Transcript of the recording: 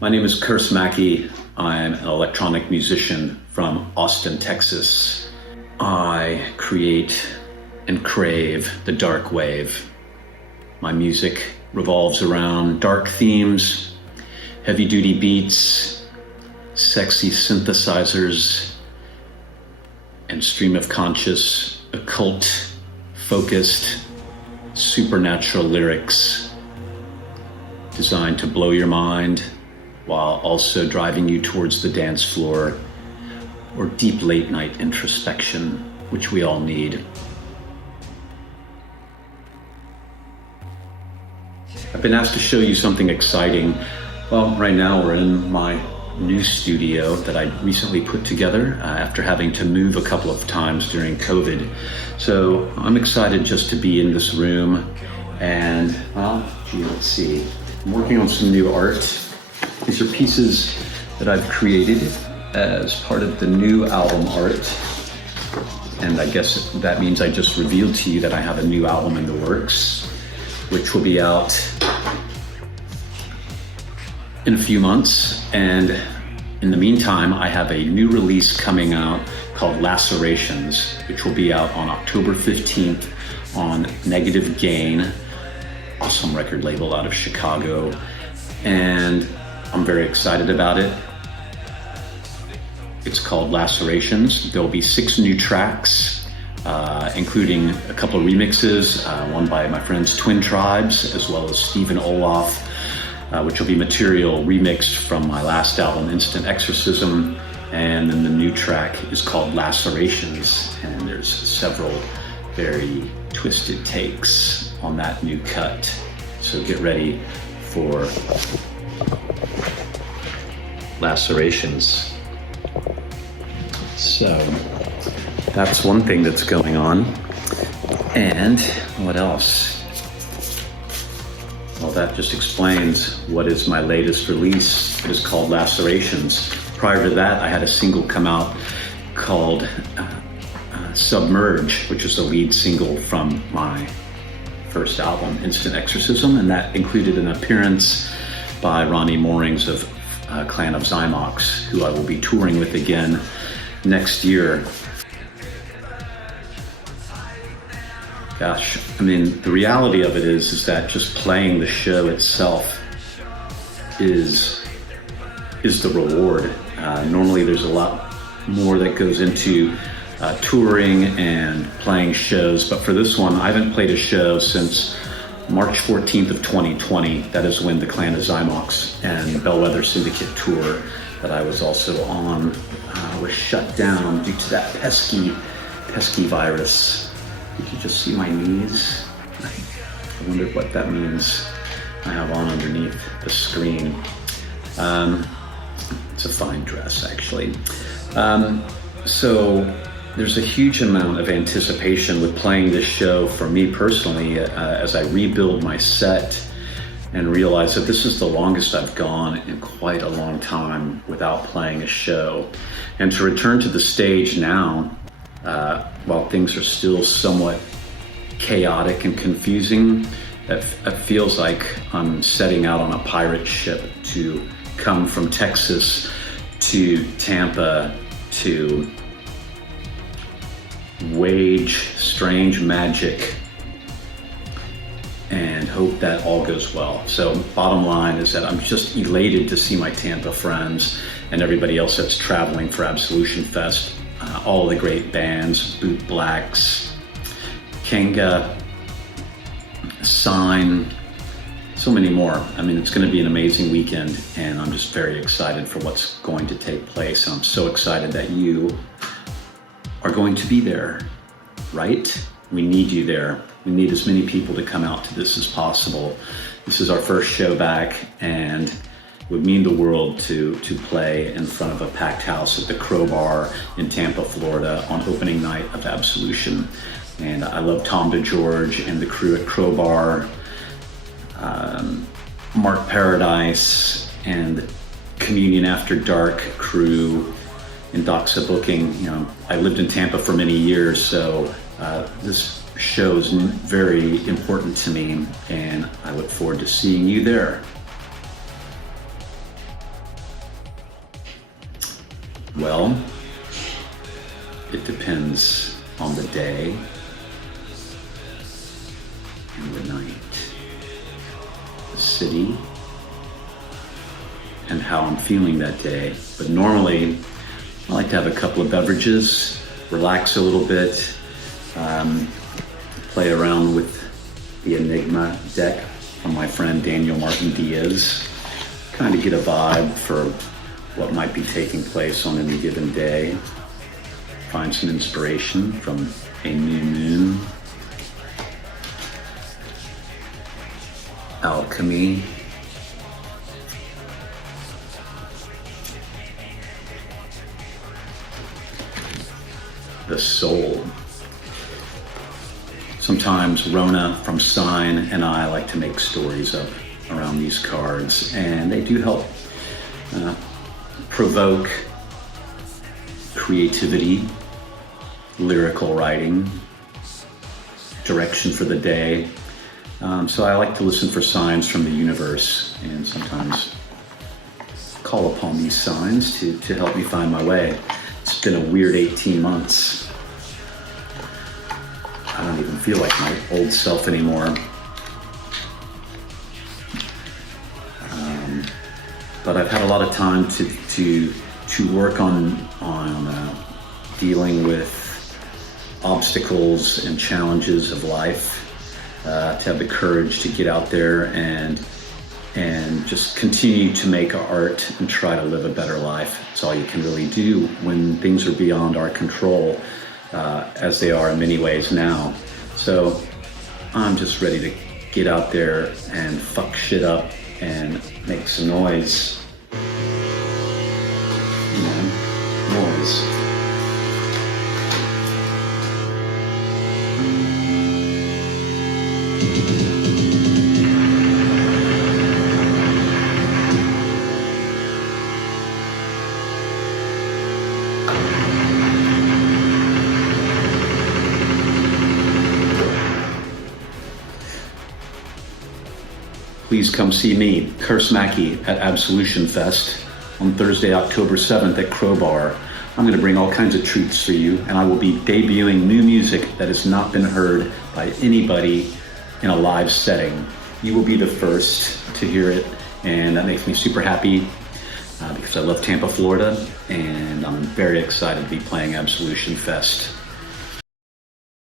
My name is CURSE MACKEY. I'm an electronic musician from Austin, Texas. I create and crave the dark wave. My music revolves around dark themes, heavy-duty beats, sexy synthesizers, and stream of conscious, occult, focused, supernatural lyrics designed to blow your mind while also driving you towards the dance floor or deep late night introspection, which we all need. I've been asked to show you something exciting. Well, right now we're in my new studio that I recently put together after having to move a couple of times during COVID. So I'm excited just to be in this room and, let's see. I'm working on some new art. These are pieces that I've created as part of the new album art. And I guess that means I just revealed to you that I have a new album in the works, which will be out in a few months. And in the meantime, I have a new release coming out called Lacerations, which will be out on October 15th on Negative Gain, awesome record label out of Chicago. And I'm very excited about it. It's called Lacerations. There'll be 6 new tracks, including a couple of remixes, one by my friends Twin Tribes, as well as Stephen Olaf, which will be material remixed from my last album, Instant Exorcism. And then the new track is called Lacerations, and there's several very twisted takes on that new cut. So get ready for Lacerations. So that's one thing that's going on. And what else? Well, that just explains what is my latest release. It is called Lacerations. Prior to that, I had a single come out called Submerge, which is the lead single from my first album, Instant Exorcism, and that included an appearance by Ronnie Moorings of Clan of Zymox, who I will be touring with again next year. Gosh, I mean, the reality of it is that just playing the show itself is the reward. Normally there's a lot more that goes into touring and playing shows, but for this one, I haven't played a show since March 14th of 2020. That is when the Clan of Zymox and Bellwether Syndicate tour that I was also on was shut down due to that pesky virus. Did you just see my knees? I wonder what that means. I have on underneath the screen. It's a fine dress, actually. So there's a huge amount of anticipation with playing this show for me personally as I rebuild my set and realize that this is the longest I've gone in quite a long time without playing a show. And to return to the stage now, while things are still somewhat chaotic and confusing, it feels like I'm setting out on a pirate ship to come from Texas to Tampa to wage strange magic and hope that all goes well. So bottom line is that I'm just elated to see my Tampa friends and everybody else that's traveling for Absolution Fest. All the great bands, Bootblacks, KANGA, SINE, so many more. I mean, it's going to be an amazing weekend, and I'm just very excited for what's going to take place. And I'm so excited that you are going to be there, right? We need you there. We need as many people to come out to this as possible. This is our first show back, and it would mean the world to play in front of a packed house at the Crowbar in Tampa, Florida on opening night of Absolution. And I love Tom DeGeorge and the crew at Crowbar, Mark Paradise and Communion After Dark crew in Doxa Booking. You know, I lived in Tampa for many years, so this show is very important to me, and I look forward to seeing you there. Well, it depends on the day and the night, the city, and how I'm feeling that day. But normally, I like to have a couple of beverages, relax a little bit, play around with the Enigma deck from my friend Daniel Martin Diaz, kind of get a vibe for what might be taking place on any given day, find some inspiration from a new moon, alchemy, the soul. Sometimes Rona from SINE and I like to make stories up around these cards, and they do help provoke creativity, lyrical writing, direction for the day. So I like to listen for signs from the universe and sometimes call upon these signs to help me find my way. It's been a weird 18 months. I don't even feel like my old self anymore. But I've had a lot of time to work on dealing with obstacles and challenges of life, to have the courage to get out there and just continue to make art and try to live a better life. It's all you can really do when things are beyond our control, as they are in many ways now. So I'm just ready to get out there and fuck shit up and make some noise. You know, noise. Please come see me, CURSE MACKEY, at Absolution Fest on Thursday, October 7th at Crowbar. I'm going to bring all kinds of treats for you, and I will be debuting new music that has not been heard by anybody in a live setting. You will be the first to hear it, and that makes me super happy because I love Tampa, Florida, and I'm very excited to be playing Absolution Fest.